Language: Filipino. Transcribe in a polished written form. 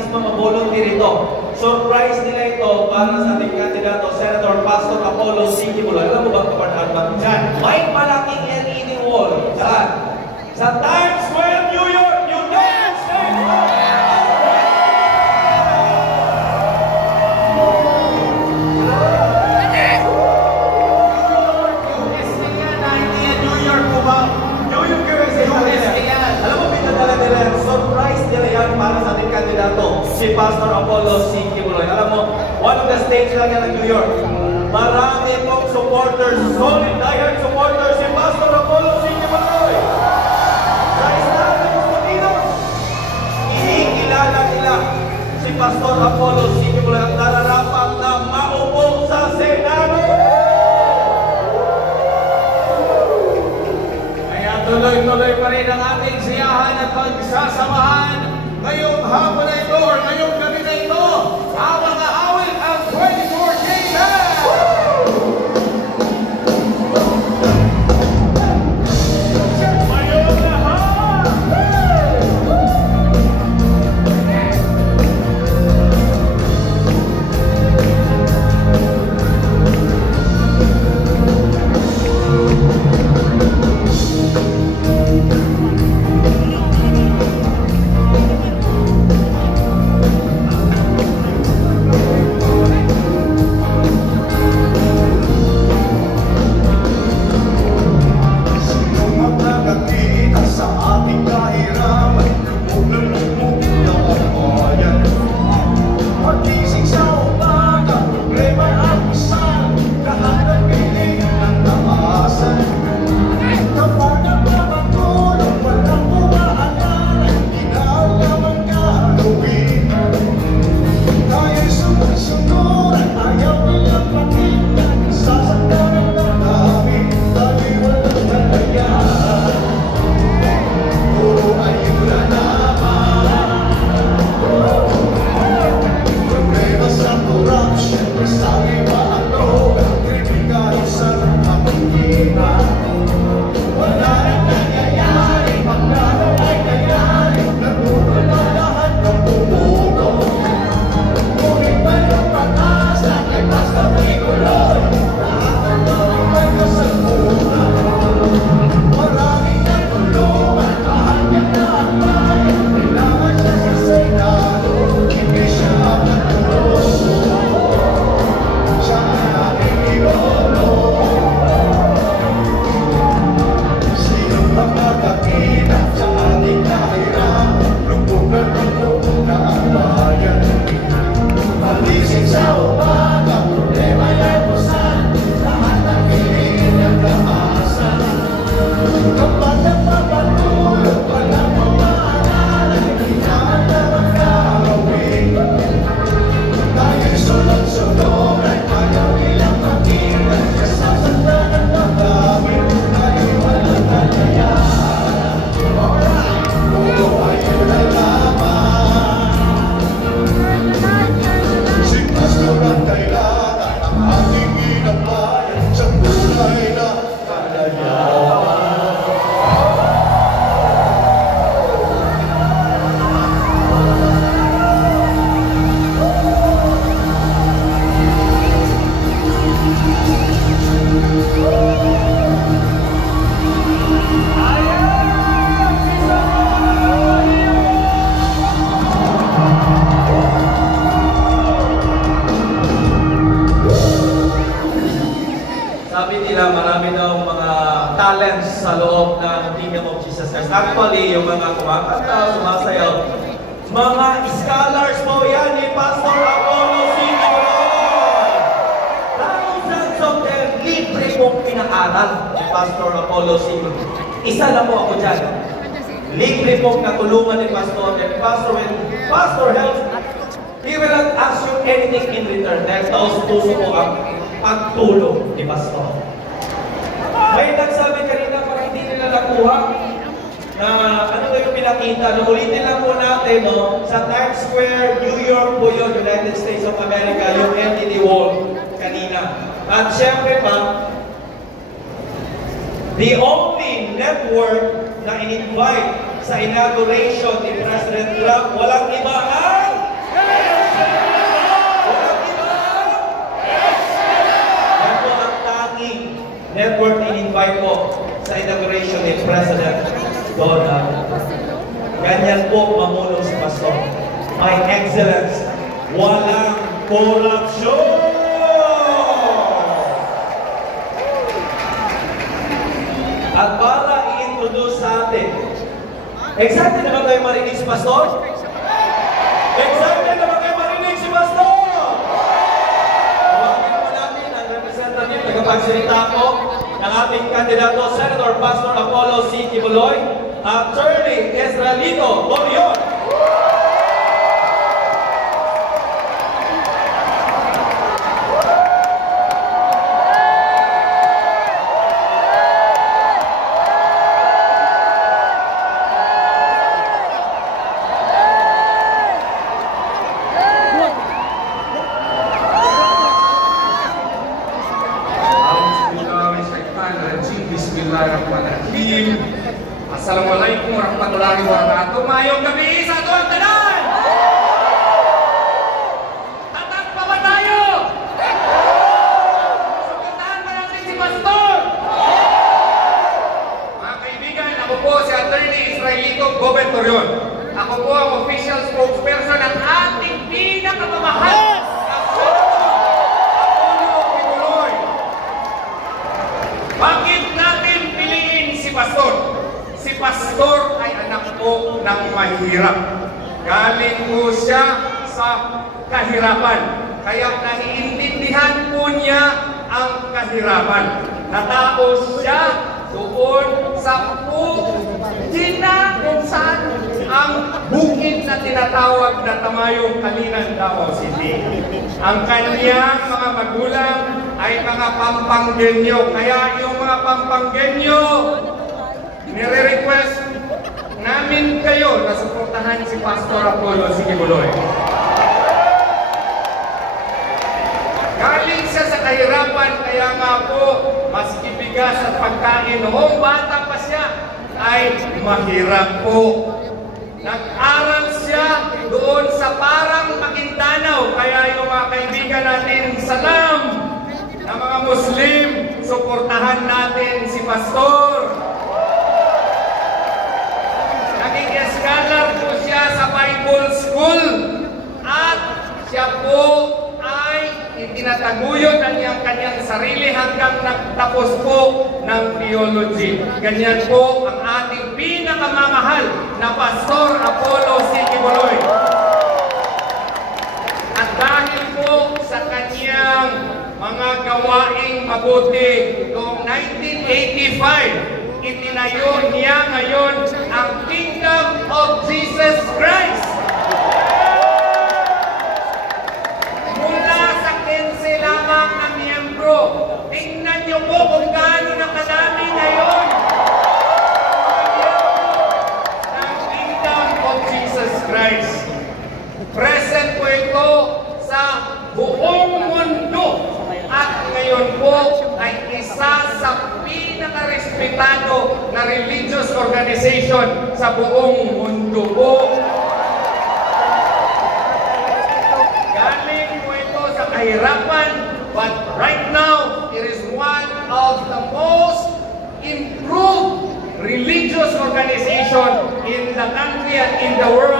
is mga volunteer ito. Surprise nila ito para sa ating kandidato, Senator Pastor Apollo C. Kibuloy. Alam mo ba kapag may malaking LED wall. Saan? Sa Times Square, New York, United States of America! Surprise nila yan para sa ating kandidato, si Pastor Apollo C. Kibuloy. Alam mo, one of the states lang yan ng New York. Marami pong supporters, solid diehard supporters, si Pastor Apollo C. Kibuloy. Sa Estados Unidos, inikilala nila si Pastor Apollo C. Kibuloy ang nararapat na maupo sa Senado. Tuloy-tuloy pa rin ang ating siyahan at pagsasamahan ngayong hapon na ito or ngayong gabi na ito ang mga awit ang 24K Band! Mayroong lahat! Sa loob ng Kingdom of Jesus Christ. Actually, yung mga kumakanta, sumasayaw, mga scholars po yan ni Pastor Apollo C. Kibuloy. Thousands of them, libre pong pinaaral ni Pastor Apollo C. Kibuloy. Isa na po ako dyan. Libre pong natulungan ni Pastor. And Pastor, when Pastor helps, he will not ask you anything in return. Dahil taos-puso po ang pagtulong ni Pastor. May nagsabi kanina para hindi nila nakuha na ano ba yung pinakita. No, ulitin lang po natin, no? Sa Times Square, New York po yun, United States of America, yung LED wall kanina. At syempre pa, the only network na in-invite sa inauguration ni President Trump, walang iba ang excellence. Walang korupsyon! At para i-introduce sa atin, excited na ba kayo marinig si Pastor? Excited na ba kayo marinig si Pastor? Tawagin naman natin ang representative, tagapagsalita ko ng ating kandidato, Senator Pastor Apollo C. Kibuloy, Attorney Esralito Orion. Assalamualaikum warahmatullahi wabarakatuh. Mayong gabi sa ato ang tanan. Tatak pa ba tayo? Suportahan ba natin si Pastor? Mga kaibigan, ako po si Attorney Israelito Gobertorion. Ako po ang official spokesperson ng ating pinakamamahal na Senator Apollo Kibuloy. Bakit natin piliin si Pastor? Si Pastor ay anak po ng mahirap. Galing po siya sa kahirapan. Kaya naiintindihan po niya ang kahirapan. Natao siya doon sa Pugina kung saan ang bukid na tinatawag na Tamayong Kalinan, Davao City. Ang kanyang mga magulang ay mga Pampanggenyo. Kaya yung mga Pampanggenyo, nire-request namin kayo na suportahan si Pastor Apollo C. Kibuloy. Galing siya sa kahirapan, kaya nga po, maski bigas at pagkain noong bata pa siya, ay mahirap po. Nag-aral siya doon sa parang Maguindanao, kaya yung mga kaibigan natin sa LAM, na mga Muslim, suportahan natin si Pastor. Naging-scholar po siya sa Bible School at siya po ay itinataguyod ang kanyang sarili hanggang nagtapos po ng theology. Ganyan po ang ating pinakamamahal na Pastor Apollo C. Kibuloy. At dahil po sa kanyang mga gawaing mabuti noong 1985, itinayo niya ngayon ang Kingdom of Jesus Christ. Mula sa 15 lamang na miyembro, tingnan niyo po kung gaano na kadami ngayon ng Kingdom of Jesus Christ. Present po ito sa buong mundo at ngayon po ay isa sa pinaka-respetado na religious organization sa buong mundo po. Galing po ito sa kahirapan, but right now, it is one of the most improved religious organization in the country and in the world.